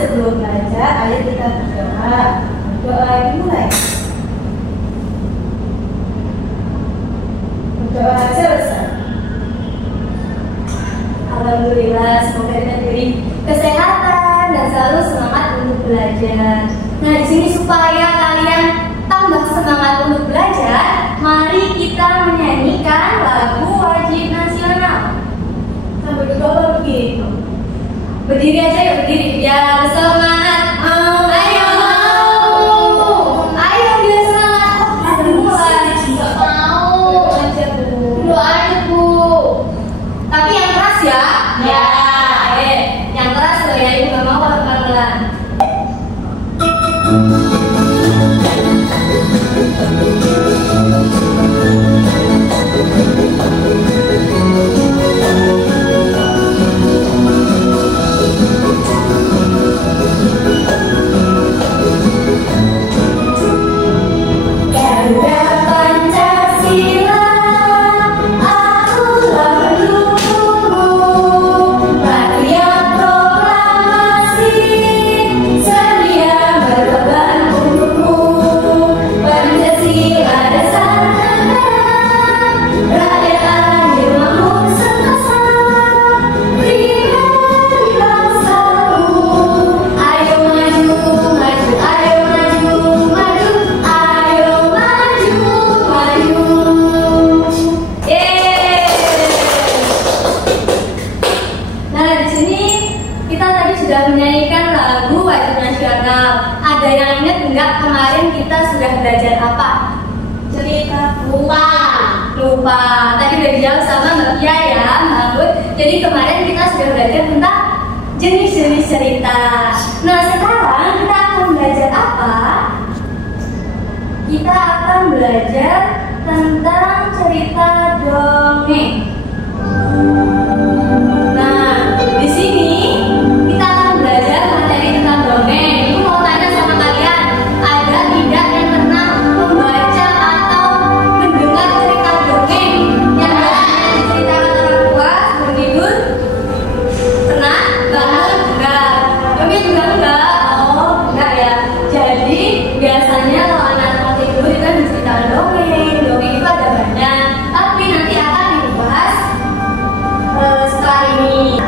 sebelum belajar, ayo kita berdoa. Doa dimulai. Berdoa aja besar. Alhamdulillah, semoga kita diberi kesehatan dan selalu semangat untuk belajar. Nah, di sini supaya kalian tambah semangat untuk belajar, mari kita menyanyikan lagu wajib nasional. Sampai berdoa baru begini. Berdiri aja ya, berdiri biar semangat. Ayo biar semangat. Nggak mau. Doa aja Bu. Tapi yang keras ya. Ya. Yang keras loh ya, ibu nggak mau kalau pelan-pelan. Lupa. Tadi udah dijawab sama Mbak Pia ya, Mbak Anggun. Jadi kemarin kita sudah belajar tentang jenis-jenis cerita. Nah, sekarang kita akan belajar apa? Kita akan belajar tentang cerita dongeng. Nah, di sini kita akan belajar materi tentang dongeng. Ibu mau tanya sama kalian, ada tidak yang pernah membaca atau mendengar cerita dongeng yang biasanya diceritakan orang tua sebelum tidur? Pernah? Banget? Enggak? Dongeng juga enggak? Oh, enggak ya. Jadi biasanya kalau anak-anak tidur itu kan diceritakan dongeng. Dongeng itu ada banyak, tapi nanti akan dibahas setelah ini.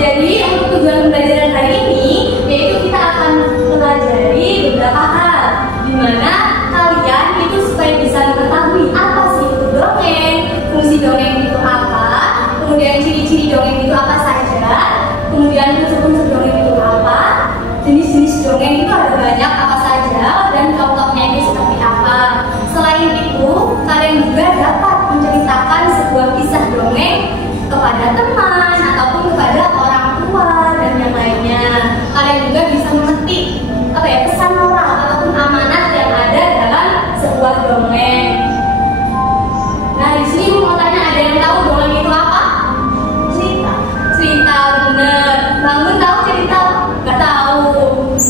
Jadi untuk tujuan pembelajaran hari ini yaitu kita akan mempelajari beberapa hal, dimana kalian itu supaya bisa mengetahui apa sih itu dongeng, fungsi dongeng itu apa, kemudian ciri-ciri dongeng itu apa saja, kemudian unsur-unsur dongeng itu apa, jenis-jenis dongeng itu ada banyak apa saja, dan contohnya itu seperti apa. Selain itu, kalian juga dapat menceritakan sebuah kisah dongeng kepada teman ataupun kepada orang tua dan yang lainnya. Kalian juga bisa memetik pesan moral ataupun amanat yang ada dalam sebuah dongeng. Nah, di sini mau tanya, ada yang tahu dongeng itu apa? Cerita bener. Bangun tahu cerita? Gak tahu.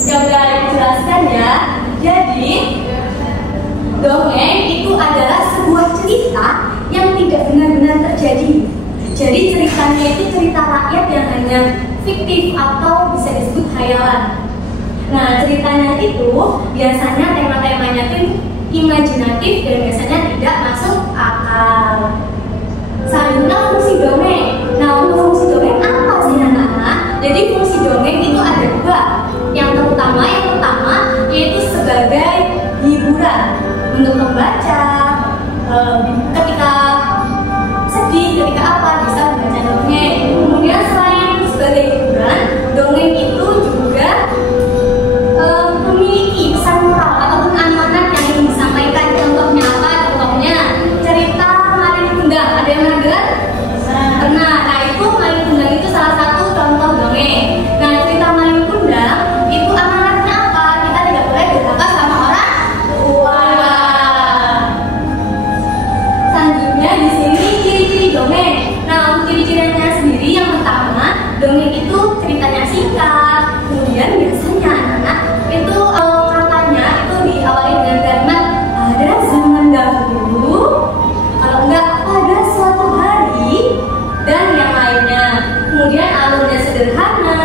Ya udah dijelaskan ya. Jadi dongeng itu adalah sebuah cerita yang tidak benar-benar terjadi. Jadi ceritanya itu cerita rakyat yang hanya fiktif atau bisa disebut khayalan. Nah, ceritanya itu biasanya tema-temanya itu imajinatif dan biasanya tidak masuk akal. Selanjutnya fungsi dongeng. Nah, untuk fungsi dongeng apa sih anak-anak? Jadi fungsi dongeng itu ada dua. Yang pertama yaitu sebagai hiburan untuk membaca. Ketika sedih, ketika apa bisa membaca dongeng. Kemudian selain sebagai hiburan, dongeng itu juga memiliki pesan moral ataupun amanat yang ingin disampaikan. Contohnya apa? Contohnya cerita Malin Kundang. Ada yang pernah dengar? Pernah. Nah, itu Malin Kundang itu salah satu contoh dongeng. Nah, cerita Malin Kundang itu amanatnya apa? Kita tidak boleh durhaka sama orang tua. Selanjutnya di sini ciri-ciri dongeng. Nah, untuk ciri-cirinya sendiri yang pertama, dongeng itu ceritanya singkat. Kemudian biasanya anak-anak itu katanya itu diawali dengan kalimat pada zaman dahulu, kalau enggak pada suatu hari, dan yang lainnya. Kemudian alurnya sederhana,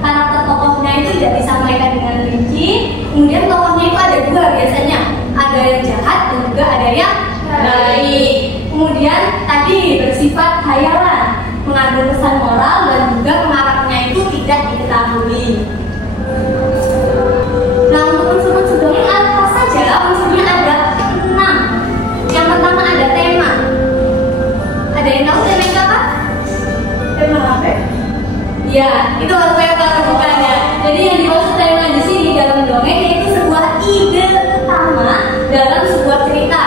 karakter tokohnya itu tidak bisa baik. Kemudian tadi bersifat hayalan, mengandung pesan moral dan juga pengarangnya itu tidak diketahui. Nah, untuk unsur-unsur dongeng apa saja? Unsurnya ada 6. Yang pertama ada tema. Ada yang tahu tema itu apa? Tema apa? Ya, itu harus saya bukannya. Jadi yang dimaksud tema di sini dalam dongeng yaitu sebuah ide utama dalam sebuah cerita.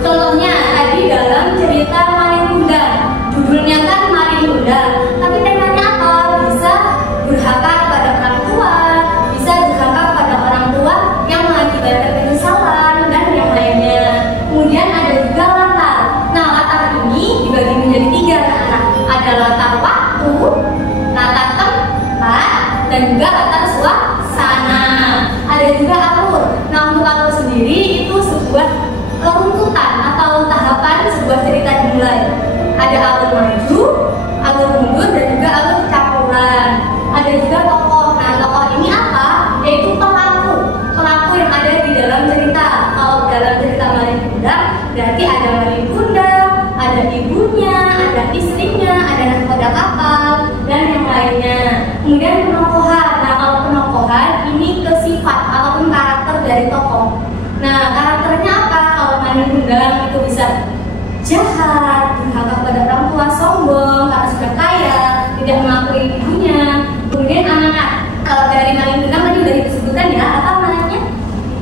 Contohnya tadi dalam cerita Malin Kundang, judulnya kan Malin Kundang, tapi temanya apa? Bisa durhaka kepada orang tua, bisa durhaka kepada orang tua yang mengakibatkan penyesalan dan yang lainnya. Kemudian ada juga latar. Nah, latar ini dibagi menjadi 3 anak. Ada latar waktu, latar tempat, dan juga latar suasana. Ada juga alur. Nah, untuk alur sendiri itu sebuah runtutan atau tahapan sebuah cerita dimulai. Ada alur maju, alur mundur, dan juga alur campuran. Ada juga tokoh. Nah, tokoh ini apa? Yaitu pelaku yang ada di dalam cerita. Kalau dalam cerita Malin Kundang, berarti ada Malin Kundang, ada ibunya, ada istrinya, ada nahkoda kapal, dan yang lainnya. Kemudian penokohan. Nah, kalau penokohan ini ke sifat ataupun karakter dari tokoh. Nah, karakternya apa? Kalau Malin Kundang itu bisa jahat, durhaka kepada orang tua, sombong karena sudah kaya, tidak mengakui ibunya. Kemudian amanat. Kalau dari Malin Kundang tadi sudah disebutkan ya, apa amanatnya?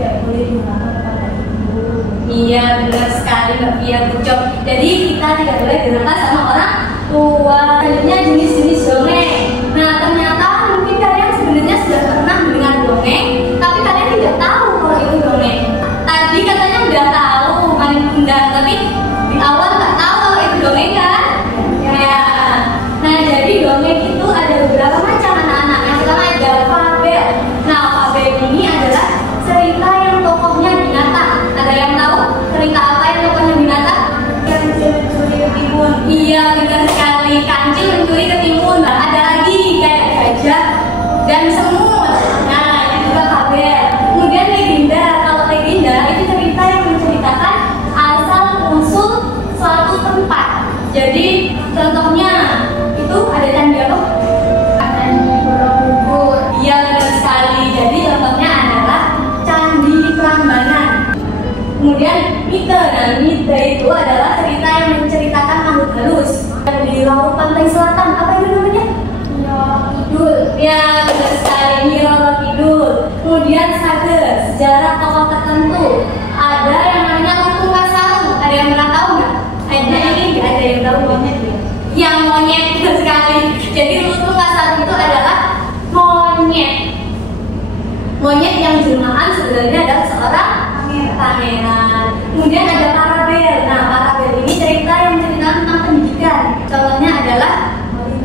Tidak boleh durhaka kepada ibu. Iya, benar sekali Mbak Pia Bucok. Jadi kita tidak boleh durhaka sama orang tua. Selanjutnya jenis-jenis dongeng. Nah, ternyata mungkin kalian sebenarnya sudah pernah mendengar dongeng, tapi kalian tidak tahu kalau itu dongeng. Tadi katanya udah tahu Malin Kundang, tapi di awal nggak tahu kalau itu dongeng kan? Ya. Nah, jadi dongeng itu ada beberapa macam anak-anak. Yang pertama ada fabel. Nah, fabel ini adalah cerita yang tokohnya binatang. Ada yang tahu cerita apa yang tokohnya binatang? Kancil mencuri ketimun. Iya, benar sekali. Kancil mencuri ketimun. Nah, ada lagi kayak gajah dan semut. Nah, itu juga fabel. Kemudian legenda. Kalau legenda itu cerita yang menceritakan asal usul suatu tempat. Jadi contohnya itu ada candi apa? Candi Borobudur. Iya, benar sekali. Jadi contohnya adalah Candi Prambanan. Kemudian mite. Nah, mite itu adalah cerita yang menceritakan makhluk halus. Di laut pantai selatan, apa itu namanya? Nyiro Kidul. Ya, benar sekali, Nyiro Kidul. Kemudian sage, sejarah tokoh tertentu. Ada yang namanya Lutung Kasarung. Ada yang pernah tahu nggak? Ada ini nggak ada yang tahu monyet ya? Yang monyet, benar sekali. Jadi Lutung Kasarung itu adalah monyet. Monyet yang jelmaan sebenarnya adalah seorang pangeran. Kemudian ada parabel. Nah, parabel ini cerita yang menceritakan tentang pendidikan. Contohnya adalah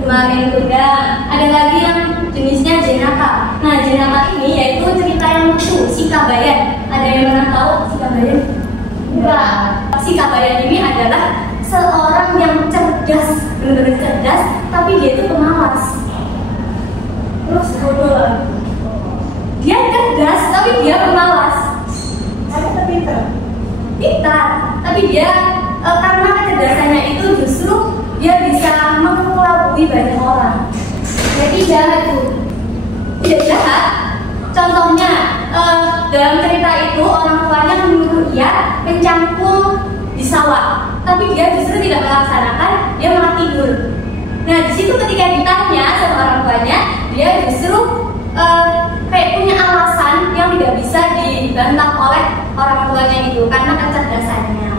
Malin Kundang. Ada lagi yang jenisnya jenaka. Nah, jenaka ini yaitu cerita yang lucu, Sikabayan. Ada yang pernah tahu Sikabayan? Enggak. Sikabayan ini adalah seorang yang cerdas, benar-benar cerdas, tapi dia itu pemalas. Terus bodoh. Dia cerdas, tapi dia pemalas. Ada pintar, tapi dia karena kecerdasannya itu justru dia bisa mengelabui banyak orang. Jadi jahat tuh, tidak jahat. Contohnya dalam cerita itu orang tuanya menyuruh dia mencangkul di sawah, tapi dia justru tidak melaksanakan, dia malah tidur. Nah, di situ ketika ditanya sama orang tuanya, dia justru kayak punya alasan yang tidak bisa dibantah oleh orang tuanya itu karena kecerdasannya.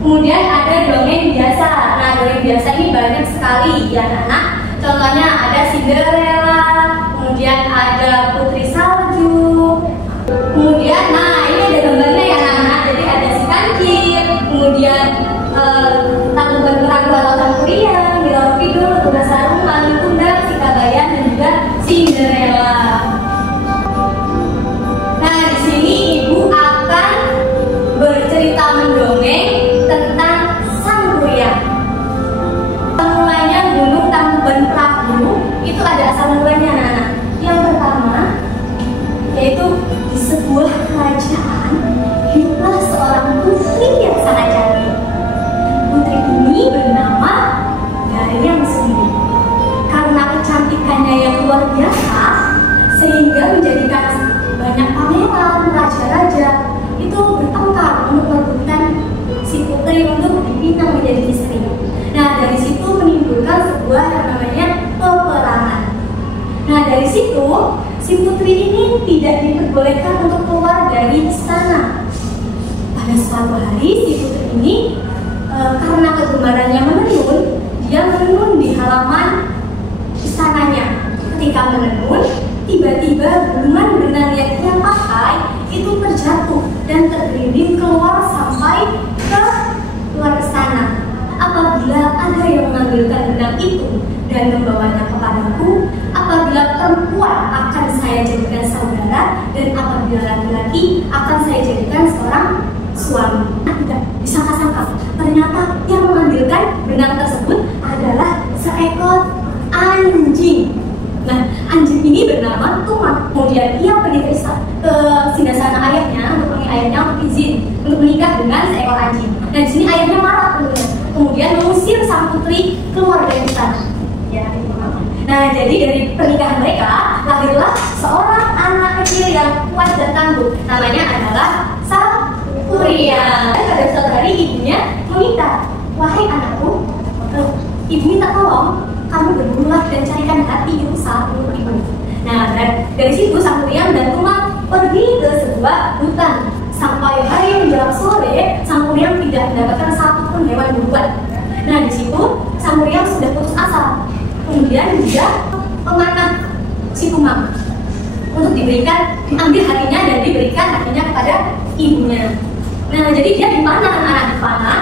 Kemudian ada dongeng biasa. Nah, dongeng biasa ini banyak sekali ya anak-anak. Contohnya ada Cinderella, kemudian ada Putri Salju. Kemudian, nah ini ada gambarnya ya anak-anak. Jadi ada si Kancil, kemudian Tangkuban Perahu atau Tangkuriang, Nyiro Kidul, Lutung Kasarung, Malin Kundang, Sikabayan, dan juga Cinderella. Nah, di sini ibu akan bercerita mendongeng tentang sang kuryang. Mulanya Gunung Tangkuban Perahu itu ada asal mulanya, anak-anak. Yang pertama menjadikan banyak pangeran, raja-raja itu bertengkar untuk merebutkan si putri untuk dipinang menjadi istri. Nah, dari situ menimbulkan sebuah yang namanya peperangan. Nah, dari situ si putri ini tidak diperbolehkan untuk keluar dari istana. Pada suatu hari si putri ini karena kegemarannya menenun, dia menenun di halaman istananya. Ketika menenun, tiba-tiba gulungan benang yang ia pakai itu terjatuh dan tergelinding keluar sampai ke luar istana. Apabila ada yang mengambilkan benang itu dan membawanya kepadaku, apabila perempuan akan saya jadikan saudara, dan apabila laki-laki akan saya jadikan seorang suami. Tidak disangka-sangka, ternyata yang mengambilkan benang tersebut adalah seekor anjing. Nah, anjing ini bernama Tumang. Kemudian ia pergi ke singgasana ayahnya untuk meminta ayahnya untuk izin untuk menikah dengan seekor anjing. Dan di sini ayahnya marah kemudian mengusir sang putri keluar dari istana. Ya, nah, jadi dari pernikahan mereka lahirlah seorang anak kecil yang kuat dan tangguh. Namanya adalah Sampurya. Pada suatu hari ibunya meminta, "Wahai anakku, ibu minta tolong kamu berburulah dan carikan hati rusa untuk ibu." Nah, dari situ Sampurya dan Tumang pergi ke sebuah hutan. Sampai hari menjelang sore, Sampurya tidak mendapatkan satupun hewan buruan. Nah, di situ Sampurya sudah putus asa. Kemudian dia memanah si Tumang untuk diambil hatinya dan diberikan hatinya kepada ibunya. Nah, jadi dia dipanah, anak dipanah,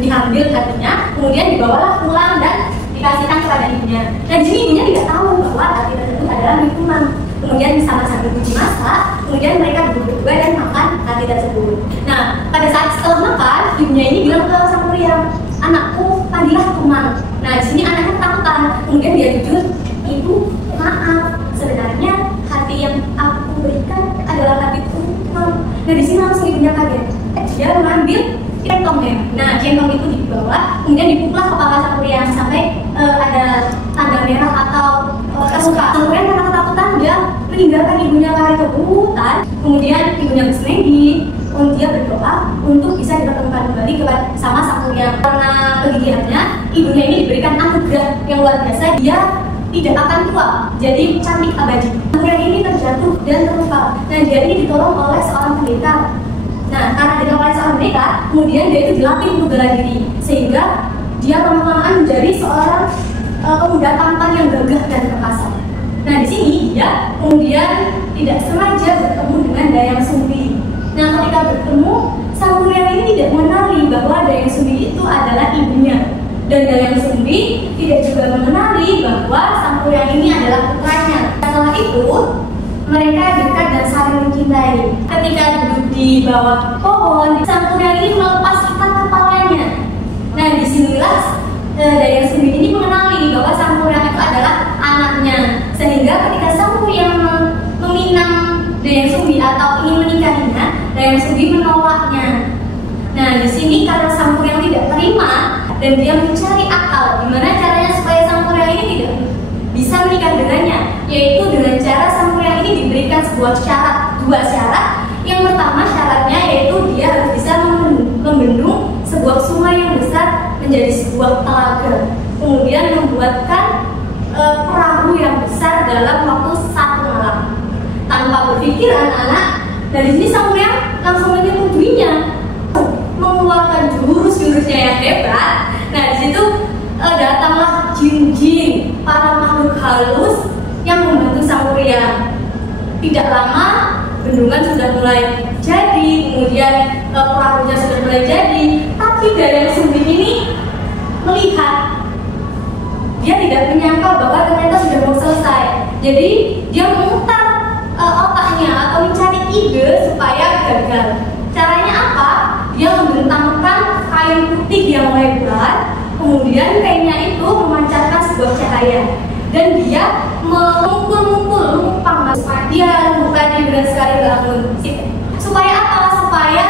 diambil hatinya, kemudian dibawalah pulang dan dikasihkan kepada ibunya. Dan di sini ibunya tidak tahu bahwa hati tersebut adalah milik Tumang. Kemudian sama-sama dicuci masak, kemudian mereka duduk berdua dan makan hati tersebut. Nah, pada saat setelah makan, ibunya ini bilang ke Sampurya, "Anakku, panggillah Tumang." Nah, di sini anaknya ketakutan. Kemudian dia jujur, "Ibu, maaf, sebenarnya hati yang aku berikan adalah hati Tumang." Nah, di sini langsung ibunya kaget. Dia mengambil centongnya. Nah, centong itu dibawa, kemudian dipukul kepala Sampurya sampai ada tanda merah atau terluka. Sampurya karena ketakutan dia meninggalkan ibunya lari ke hutan. Kemudian ibunya bersemedi, dia berdoa untuk bisa dipertemukan kembali sama Sampurya. Karena kegigihannya, ibunya ini diberikan anugerah yang luar biasa. Dia tidak akan tua, jadi cantik abadi. Sampurya ini terjatuh dan terluka. Nah, dia ini ditolong oleh seorang pendeta. Nah, karena ditolong oleh seorang pendeta, kemudian dia itu dilatih untuk bela diri, sehingga dia lama-lamaan menjadi seorang pemuda tampan yang gagah dan perkasa. Nah, di sini dia kemudian tidak sengaja bertemu dengan Dayang Sumbi. Nah, ketika bertemu, Sampurya ini tidak mengenali bahwa Dayang Sumbi itu adalah ibunya. Dan Dayang Sumbi tidak juga mengenali bahwa Sampurya ini adalah putranya. Setelah itu, mereka dekat dan saling mencintai. Ketika duduk di bawah pohon, Sampurya ini melepas ikat kepalanya. Nah, disinilah Dayang Sumbi ini mengenali bahwa Sampurya itu adalah anaknya. Sehingga ketika Sampurya meminang Dayang Sumbi atau ingin menikahinya, Dayang Sumbi menolaknya. Nah, di sini karena Sampurya tidak terima dan dia mencari akal gimana caranya supaya Sampurya ini tidak bisa menikah dengannya, yaitu dengan cara Sampurya ini diberikan sebuah syarat, dua syarat. Yang pertama syaratnya yaitu dia harus bisa membendung sebuah sungai yang besar menjadi sebuah telaga, kemudian membuatkan perahu yang besar dalam waktu 1 malam. Tanpa berpikir anak-anak, dari sini Sampurya langsung menyetujuinya, mengeluarkan jurus-jurusnya yang hebat. Nah, di situ datanglah jin-jin, para makhluk halus yang membantu Sampurya. Tidak lama bendungan sudah mulai jadi, kemudian perahunya sudah mulai jadi. Tapi Dayang Sumbi ini melihat, dia tidak menyangka bahwa ternyata sudah mau selesai. Jadi dia memutar otaknya atau mencari ide supaya gagal. Caranya apa? Dia membentangkan kain putih yang lebar, kemudian kainnya itu memancarkan sebuah cahaya, dan dia memukul-mukul lumpang. Dia bukan benar sekali bangun. Supaya apa? Supaya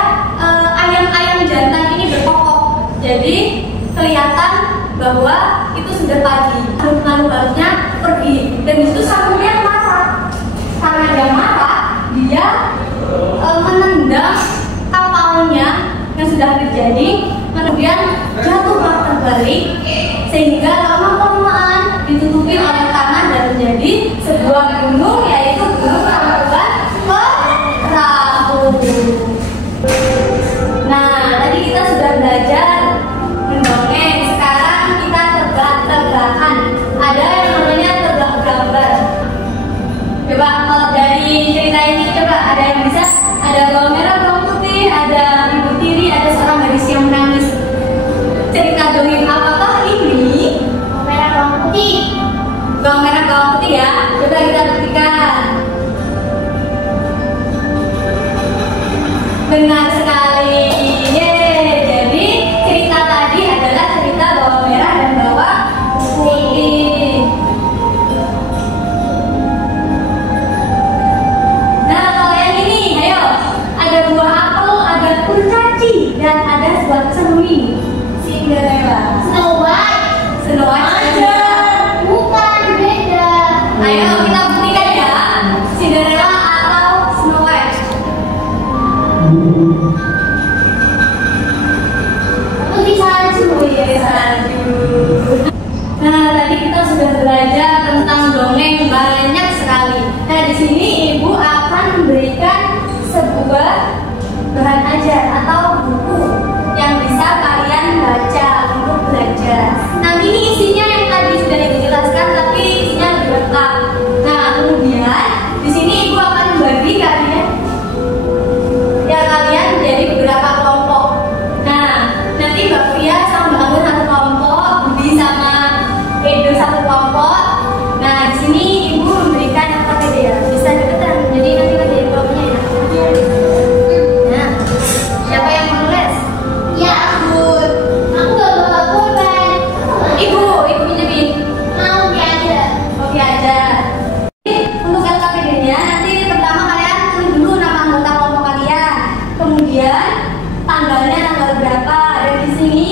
ayam-ayam jantan ini berkokok. Jadi kelihatan bahwa itu sudah pagi. Makhluk-makhluknya pergi, dan itu Sampurya marah. Karena yang marah, dia menendang kapalnya yang sudah terjadi, kemudian jatuh terbalik sehingga lama-kelamaan ditutupi oleh tanah dan menjadi sebuah gunung, yaitu Gunung Tangkuban Perahu. Nah, tadi kita sudah belajar mendongeng. Sekarang kita tebak-tebakan. Ada yang namanya tebak gambar. Coba kalau dari cerita ini, coba ada yang bisa? Ada bawang merah, bawang putih, ada ibu tiri, ada seorang gadis yang menangis. Cerita dongeng apakah ini? Bawang merah, bawang putih. Bawang merah, bawang putih ya. Coba kita buktikan. Benar sekali. Jadi cerita tadi adalah cerita bawang merah dan bawang putih. Nah, kalau yang ini, ayo. Ada buah apel, ada kurcaci, dan ada sebuah cermin. Cinderella. Snow White. Snow White. Ada. Bukan, beda. Ayo kita buktikan ya. Cinderella atau Snow White. Putih salju. Putih salju. Nah, tadi kita sudah belajar tentang dongeng banyak sekali. Nah, di sini Ibu akan memberikan sebuah bahan ajar atau buku yang bisa kalian baca untuk belajar. Nah, ini isinya yang tadi sudah Ibu jelaskan, tapi isinya lebih lengkap. Nah, kemudian di sini Ibu akan membagi kalian menjadi beberapa kelompok. Nah, nanti Mbak Pria sama Mbak Anggun satu kelompok, Budi sama Edo satu kelompok. Nah, di sini Ibu memberikan apa tadi ya? Bisa deketan. Jadi nanti kan jadi kelompoknya ya. Nah, siapa yang menulis? Ya ampun. Aku gak bawa pulpen. Ibu pinjemin. Mau diajar. Oke aja. Untuk LKPD-nya nanti pertama kalian tulis dulu nama anggota kelompok kalian, kemudian tanggalnya tanggal berapa, dan di sini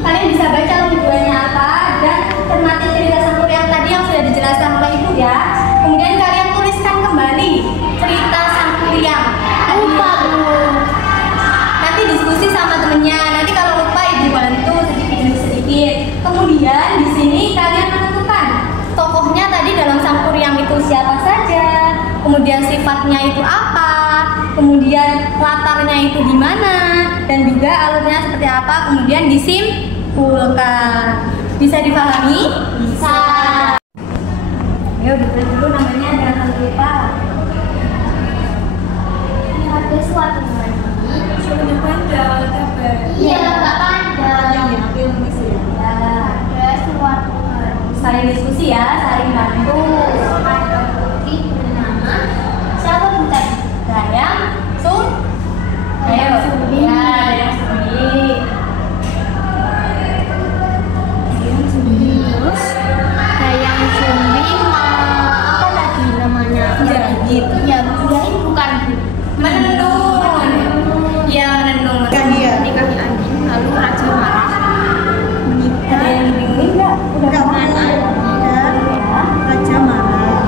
kalian bisa baca tujuannya apa dan cermati cerita Sang Kuryang tadi yang sudah dijelaskan oleh Ibu ya. Kemudian kalian tuliskan kembali cerita Sang Kuryang. Lupa, Bu. Nanti diskusi sama temennya. Nanti kalau lupa Ibu bantu sedikit demi sedikit. Kemudian di sini kalian menentukan tokohnya tadi dalam Sang Kuryang itu siapa saja, kemudian sifatnya itu apa, kemudian latarnya itu di mana, dan juga alurnya seperti apa, kemudian disimpulkan. Bisa dipahami? Bisa. Ayo ditulis dulu namanya, jangan sampai lupa. Ada suatu hari. Sudah pandang, kabar. Iya, Kak Pandang. Ya. Ada suatu hari. Saling diskusi ya, saling bantu. Ada putri bernama siapa bukan? Dayang, Sum. Ayo, Sumbi. ya, Dayang Sumbi. Terus Dayang Sumbi apa tadi namanya? Menjahit. Ya, menjahit bukan. Menenun. Ya, menenun. Nikahi Andin, lalu Raja marah. Ada yang dibingungin nggak? Udah Mana? ya. Raja marah.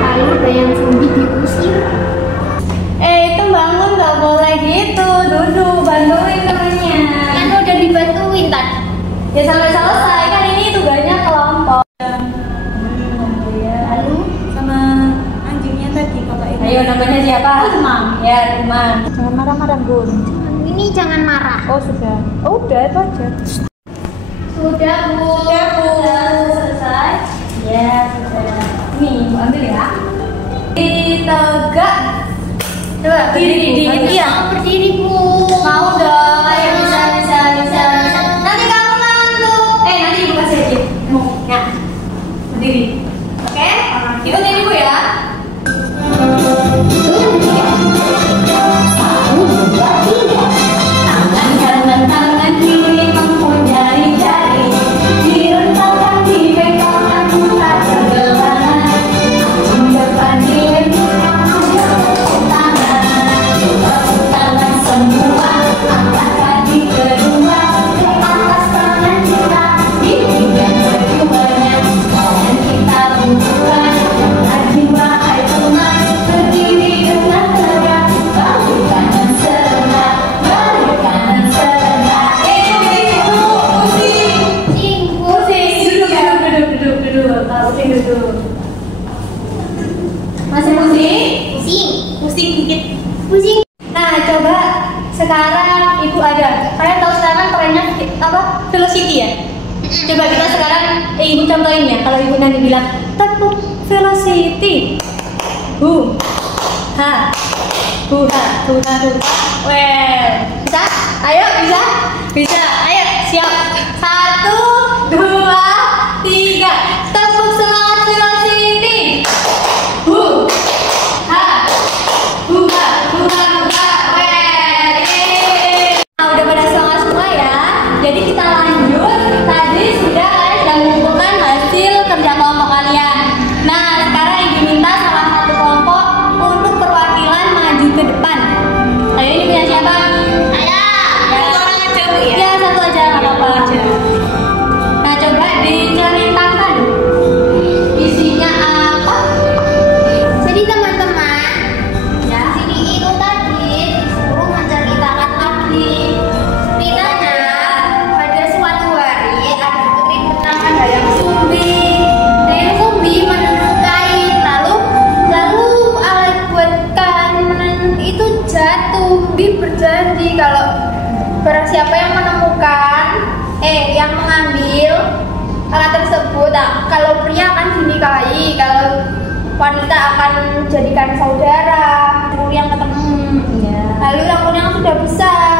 Lalu Dayang Sumbi diusir. Itu bangun nggak boleh gitu. Duduk, bantuin temennya. Kan udah dibantuin tadi. Ya sampai selesai kan ini tugasnya kelompok. Lalu Sama anjingnya tadi kakak itu. Ayo namanya siapa? Imam. Ya, Imam. Jangan marah-marah, Gun. Ini jangan marah. Oh sudah. Oh udah itu aja. Sudah, Bu. Sudah, Bu. Selesai. Ya, sudah. Nih, Ibu ambil ya. Ditegak. Coba berdiri. Iya. Mau berdiri, Bu. Mau dong. Ayo bisa. Nanti kamu ngantuk. Nanti Ibu kasih aja. Ya. Berdiri. Oke? Ikutin Ibu ya. Tangan kiri mempunyai jari, direntangkan di pegangan tak tergelangan. Anjing depan dilempar tangan semua, angkat kaki kedua ke atas tangan kita, di pinggang keduanya. Tangan kita bukan Coba kita sekarang ibu contohin ya. Kalau ibu nanti bilang tepuk velocity. Ha. Well, bisa? Ayo, bisa? Bisa. Ayo, siap. 1, 2, 3. Tepuk semangat velocity. Nah, udah pada semangat semua ya. Jadi kita lanjut. Tadi sudah mengumpulkan hasil kerja kelompok kalian. Nah, sekarang ibu minta salah satu kelompok untuk perwakilan maju ke depan. Ayo, ini punya siapa? Ayah. Satu orang aja Bu ya? Iya, satu aja, nggak apa-apa. Nah, coba diceritakan isinya apa? Jadi teman-teman, Ya. sini itu tadi disuruh menceritakan lagi. Ceritanya pada suatu hari ada putri bernama Dayang Sumbi. Dayang Sumbi menenun kain, lalu alat buat kain itu jatuh. Bi berjanji kalau barang siapa yang menemukan, yang mengambil alat tersebut, kalau pria akan dinikahi, kalau wanita akan jadikan saudara. Yang ketemu. Ya. Lalu yang sudah besar,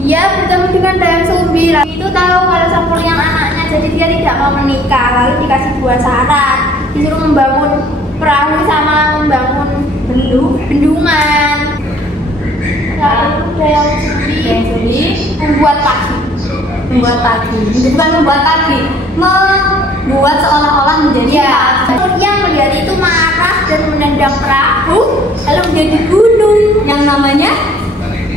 dia bertemu dengan Dayang Sumbi. Lalu itu tahu kalau sang yang anaknya, jadi dia tidak mau menikah. Lalu dikasih dua syarat, disuruh membangun perahu sama membangun bendungan. Lalu Dayang Sumbi membuat pagi. Membuat seolah-olah menjadi Yang melihat itu marah dan menendang perahu, lalu menjadi gunung yang namanya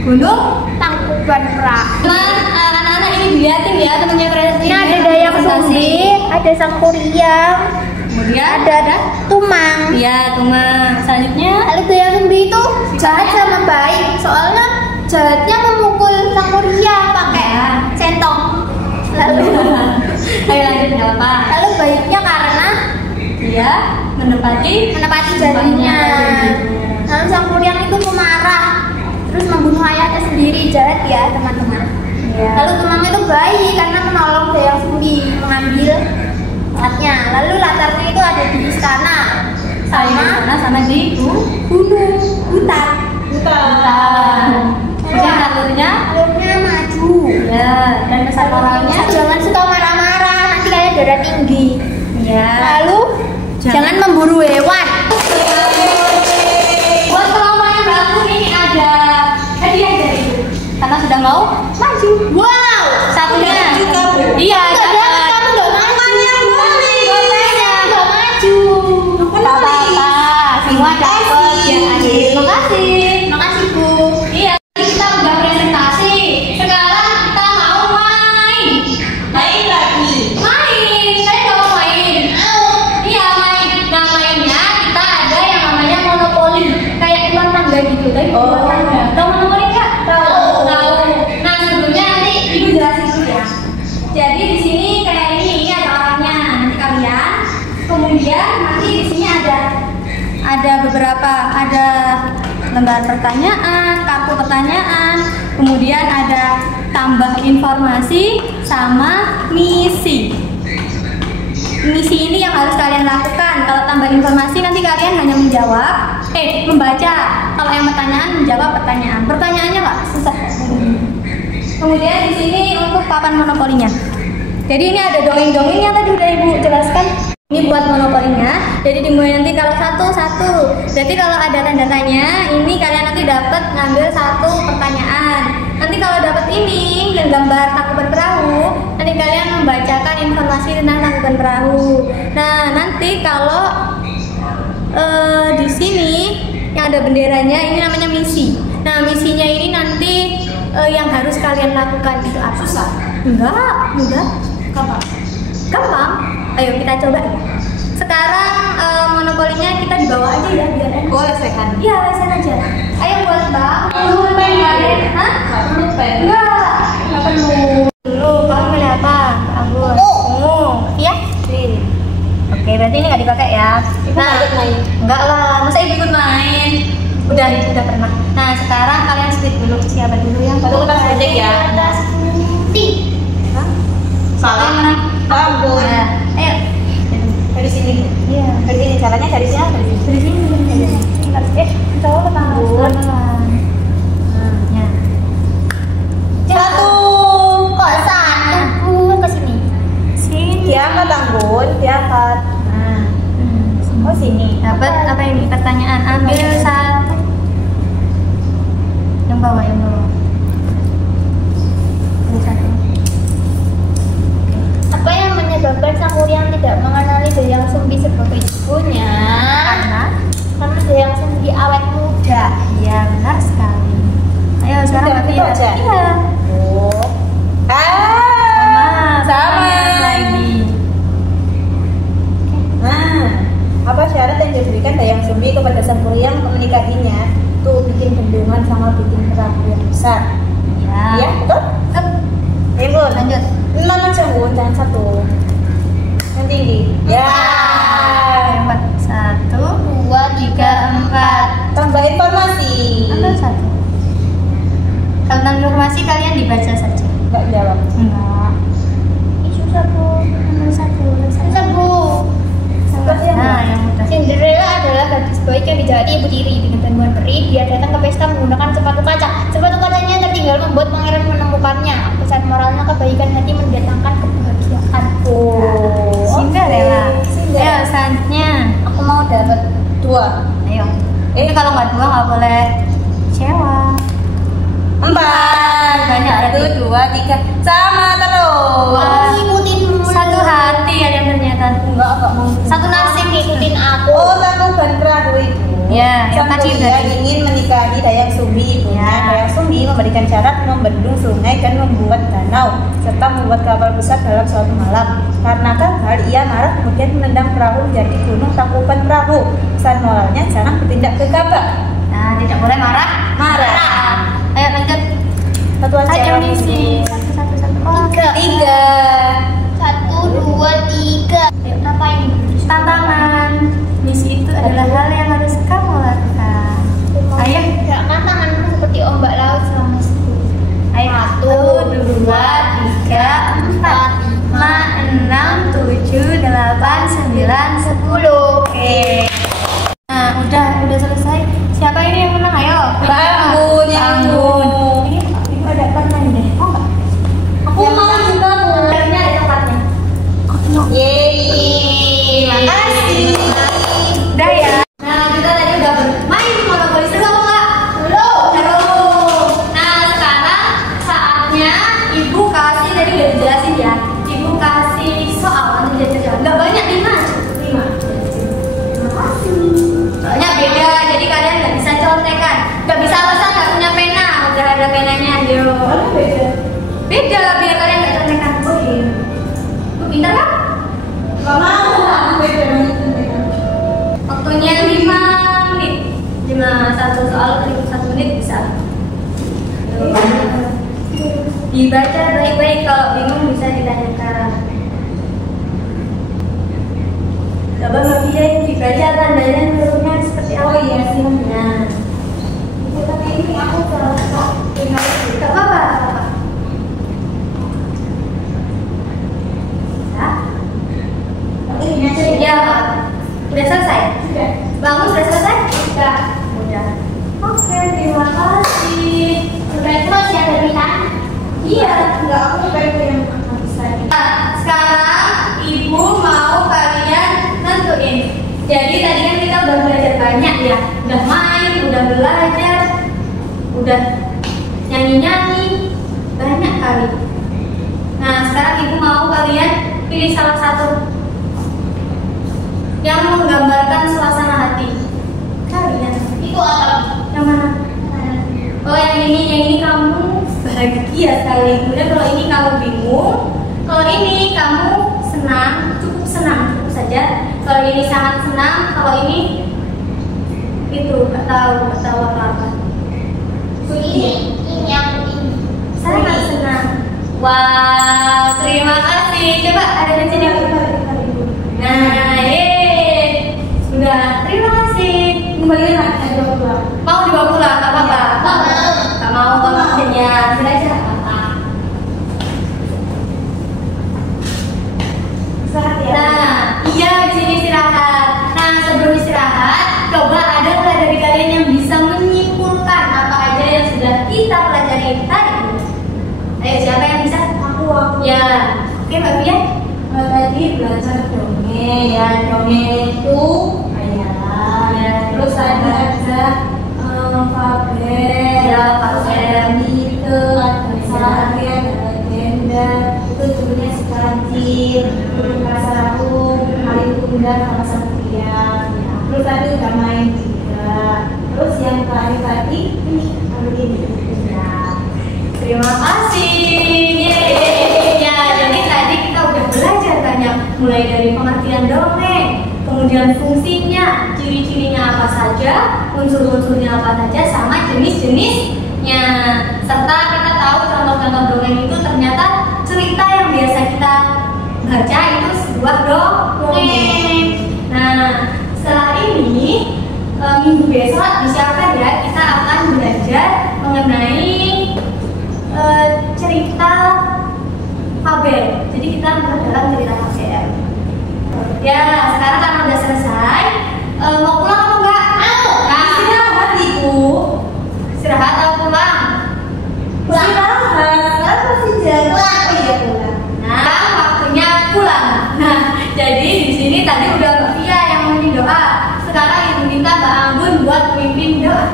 Gunung. Tangkuban Perahu. Nah, anak-anak ini dilihatin ya temannya presentasi. Ini ada Dayang Sumbi, ada Sang Kuryang, Kemudian ada Tumang. Iya, Tumang. Selanjutnya Lalu Dayang Sumbi itu jahat sama baik, soalnya jahatnya memukul Sang Kuryang pakai centong. Lalu ayo lanjut nggak apa. lalu baiknya karena Dia menepati janjinya. Lalu Sang Kuryang itu pemarah, terus membunuh ayahnya sendiri. Jahat ya teman-teman. Iya. Lalu Tumang itu baik karena menolong Dayang Sumbi mengambil alatnya. Lalu latarnya itu ada di istana sama di gunung hutan. Kemudian alurnya Alurnya maju. ya, dan pesan moralnya Jangan suka marah-marah, nanti kalian darah tinggi. ya. Lalu jangan memburu hewan. Buat kelompok yang baru ini ada hadiah dari ibu karena sudah mau maju. Wow, Satunya iya, Enggak dapat. dapat, kamu nggak maju. Nggak maju. Nggak apa-apa, semua dapat yang ada. Terima kasih. Makasih Bu. Iya, kita udah presentasi. Sekarang kita mau main. Main lagi. Main. Saya nggak mau main. Iya main. Nah mainnya kita ada yang namanya monopoli. Kayak ulang tangga gitu. Tapi ulang tangga. Tahu monopoli nggak? Tahu. Nah sebelumnya nanti ibu jelasin dulu ya. Jadi di sini kayak ini ada orangnya. Nanti kalian. Kemudian nanti di sini ada beberapa, ada lembar pertanyaan, kartu pertanyaan, kemudian ada tambah informasi sama misi. Misi ini yang harus kalian lakukan. Kalau tambah informasi nanti kalian hanya membaca. Kalau yang pertanyaan menjawab pertanyaan. Pertanyaannya nggak susah. Kemudian di sini untuk papan monopolinya. Jadi ini ada dongeng-dongeng yang tadi udah ibu jelaskan. Ini buat monopolinya. Jadi dimulai nanti kalau satu. Jadi kalau ada tanda tanya, ini kalian nanti dapat ngambil satu pertanyaan. Nanti kalau dapat ini yang gambar tangkuban perahu, nanti kalian membacakan informasi tentang tangkuban perahu. Nah nanti kalau di sini yang ada benderanya ini namanya misi. Nah misinya ini nanti yang harus kalian lakukan itu apa? Susah? Enggak, mudah. Gampang. Ayo kita coba. Sekarang monopolinya kita dibawa aja ya biar enak. Oh, lesehan. Iya, lesehan aja. Ayo buat Mbak. Perlu pen kalian? Hah? Perlu pen. Enggak perlu. Dulu, kamu pilih apa? Ungu. Iya? Oke, berarti ini nggak dipakai ya. Nah, main. enggak lah. Masa ibu ikut main? Udah pernah. Nah, sekarang kalian split dulu. Siapa dulu yang Satu kertas project ya. Atas putih. Hah? Salah. ini pertanyaan? Ambil satu. Yang bawah, yang bawah. Ambil satu. Apa yang menyebabkan sang Kuryang tidak mengenali Dayang Sumbi sebagai ibunya? Karena Dayang Sumbi awet muda. Iya, benar sekali. Ayo sekarang Sudah, berarti kita aja? Iya. Oh. Sama. Pertanyaan lagi. Nah, apa syarat yang diberikan Dayang Sumbi kepada sang Kuryang untuk menikahinya? Tuh bikin bendungan sama bikin perahu yang besar. Iya. Iya, betul? Ayo, Bun. Lanjut. 6 aja, Bun, jangan 1. Yang tinggi. Ya. Hebat. 1, 2, 3, 4. Tambah informasi. Ambil satu. Kalau tentang informasi kalian dibaca saja. Enggak jawab. Enggak. Susah bu. Ambil satu. Susah bu. Nah, yang mudah. Cinderella adalah gadis baik yang dijadi ibu tiri dengan bantuan peri. Dia datang ke pesta menggunakan sepatu kaca. Sepatu kacanya tertinggal membuat pangeran menemukannya. Pesan moralnya kebaikan hati mendatangkan kebahagiaan. Oh. Cinderella. Oke, Cinderella. Ayo selanjutnya. Aku mau dapat 2. Ayo. Ini kalau nggak dua nggak boleh kecewa. 4. Banyak berarti. 1, 2, 3. Sama terus. Wah. Ngikutin mulu. Satu hati ada ternyata. Enggak mau. Satu nasib ngikutin aku. Oh, tangkuban perahu itu. Ya, yang Sang tadi Kuryang berarti. ingin menikahi Dayang Sumbi ibunya. Ya. Dayang Sumbi memberikan syarat membendung sungai dan membuat danau serta membuat kapal besar dalam suatu malam. Karena gagal, ia marah kemudian menendang perahu menjadi gunung Tangkuban Perahu. Pesan moralnya jangan bertindak gegabah. Nah, tidak boleh marah. Marah. Ayo lanjut. Satu aja. Ayo misi. Satu. Oh, 3. 1, 2, 3. Apa ini? tantangan. Misi itu adalah hal yang harus kamu lakukan. Ayo. Gerakan tanganmu seperti ombak laut selama 10. Ayo. 1, 2, 3, 4, 5, 6, 7, 8, 9, 10. Oke. Nah, udah selesai. Siapa ini yang menang? Ayo. Anggun, Anggun. Ini ada permen deh. Oh enggak. Aku mau juga, Bu. Permennya ada tempatnya. Yeay. Terima kasih. Udah ya. Nah, kita tadi udah bermain monopoli. Seru apa enggak? Seru. Nah, sekarang saatnya Ibu kasih, tadi udah dijelasin ya. Ibu kasih soal, nanti bisa jawab. Enggak banyak, 5. Terima kasih. Soalnya beda, jadi kalian nggak bisa contekan. Nggak bisa alasan nggak punya pena. Udah ada penanya, yuk. Beda, biar kalian nggak contekan. Oh iya. Lu pintar kan? Gak mau. Waktunya 5 menit. 1 soal 1 menit bisa. Dibaca baik-baik, kalau bingung bisa ditanyakan. Coba Mbak Fia dibaca tandanya hurufnya seperti apa? Oh iya sih. Nah, Tapi ini aku salah. tidak apa-apa. Ya, udah selesai. Bangun sudah selesai? Udah. Oke, terima kasih. Udah terus ya dari kan? Iya. Enggak, aku pengen yang bisa. Nah, sekarang Ibu mau kalian nentuin. Jadi tadi kan kita udah belajar banyak ya. Udah main, udah belajar, udah nyanyi-nyanyi, banyak kali. Nah, sekarang Ibu mau kalian pilih salah satu yang menggambarkan suasana hati kalian. Itu apa? Yang mana? Oh, yang ini kamu bahagia sekali. Kemudian kalau ini kamu bingung, kalau ini kamu senang, cukup saja. Kalau ini sangat senang, kalau ini itu nggak tahu apa-apa. Ini yang ini. Sangat senang. Wow, terima kasih. Coba ada di sini. Nah, sudah. Terima kasih. Kembali lagi. Mau dibawa pulang? Gak apa-apa. Nggak mau. Gak mau kok maksudnya. Sudah aja. Sehat ya. Nah, iya di sini istirahat. Nah, sebelum istirahat, coba ada nggak dari kalian yang bisa menyimpulkan apa aja yang sudah kita pelajari tadi? Ayo, siapa yang bisa? Aku. Ya, oke Mbak Fia. Tadi belajar dongeng. Ya, dongeng Itu ayah. Ya, terus tadi ada fabel, Ya, ada mite, ada sage, ada legenda, itu judulnya sekarang Kasaratu, Alitunda, sama Satria. Terus tadi udah main juga. Terus yang tadi ini ya. Terima kasih. Yeay. Ya, jadi tadi kita udah belajar banyak, mulai dari pengertian dongeng, kemudian fungsinya, ciri-cirinya apa saja, unsur-unsurnya apa saja, sama jenis-jenisnya. Serta kita tahu contoh-contoh dongeng itu ternyata cerita yang biasa kita baca itu sebuah dongeng. Nah, setelah ini minggu besok disiapkan ya, kita akan belajar mengenai cerita fabel. Jadi kita dalam cerita fabel. Ya, sekarang karena udah selesai, mau pulang atau enggak? Nah, istirahat ibu. Istirahat atau pulang? Istirahat. Sekarang masih jam. Oh iya pulang. Nah, waktunya pulang. Nah, jadi di sini tadi udah Mbak Fia yang memimpin doa. Sekarang ibu minta Mbak Anggun buat memimpin doa.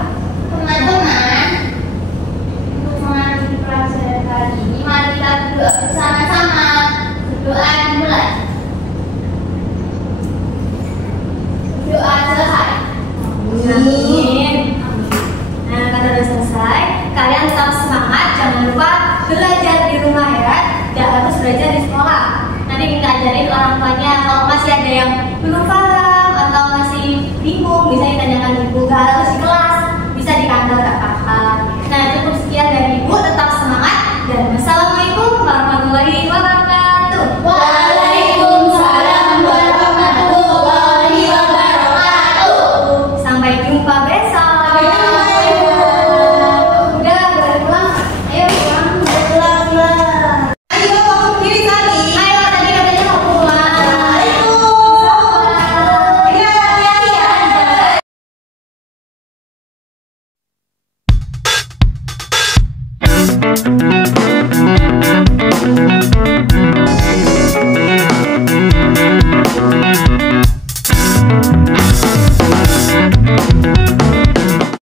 Teman-teman, untuk menghadapi pelajaran kali ini, mari kita berdoa bersama-sama. Berdoa dimulai. Doa selesai. Amin. Nah, karena udah selesai, kalian tetap semangat. Jangan lupa belajar di rumah ya. Tidak harus belajar di sekolah. Nanti kita ajarin orang tuanya. Kalau masih ada yang belum paham atau masih bingung, bisa ditanyakan ibu. Gak harus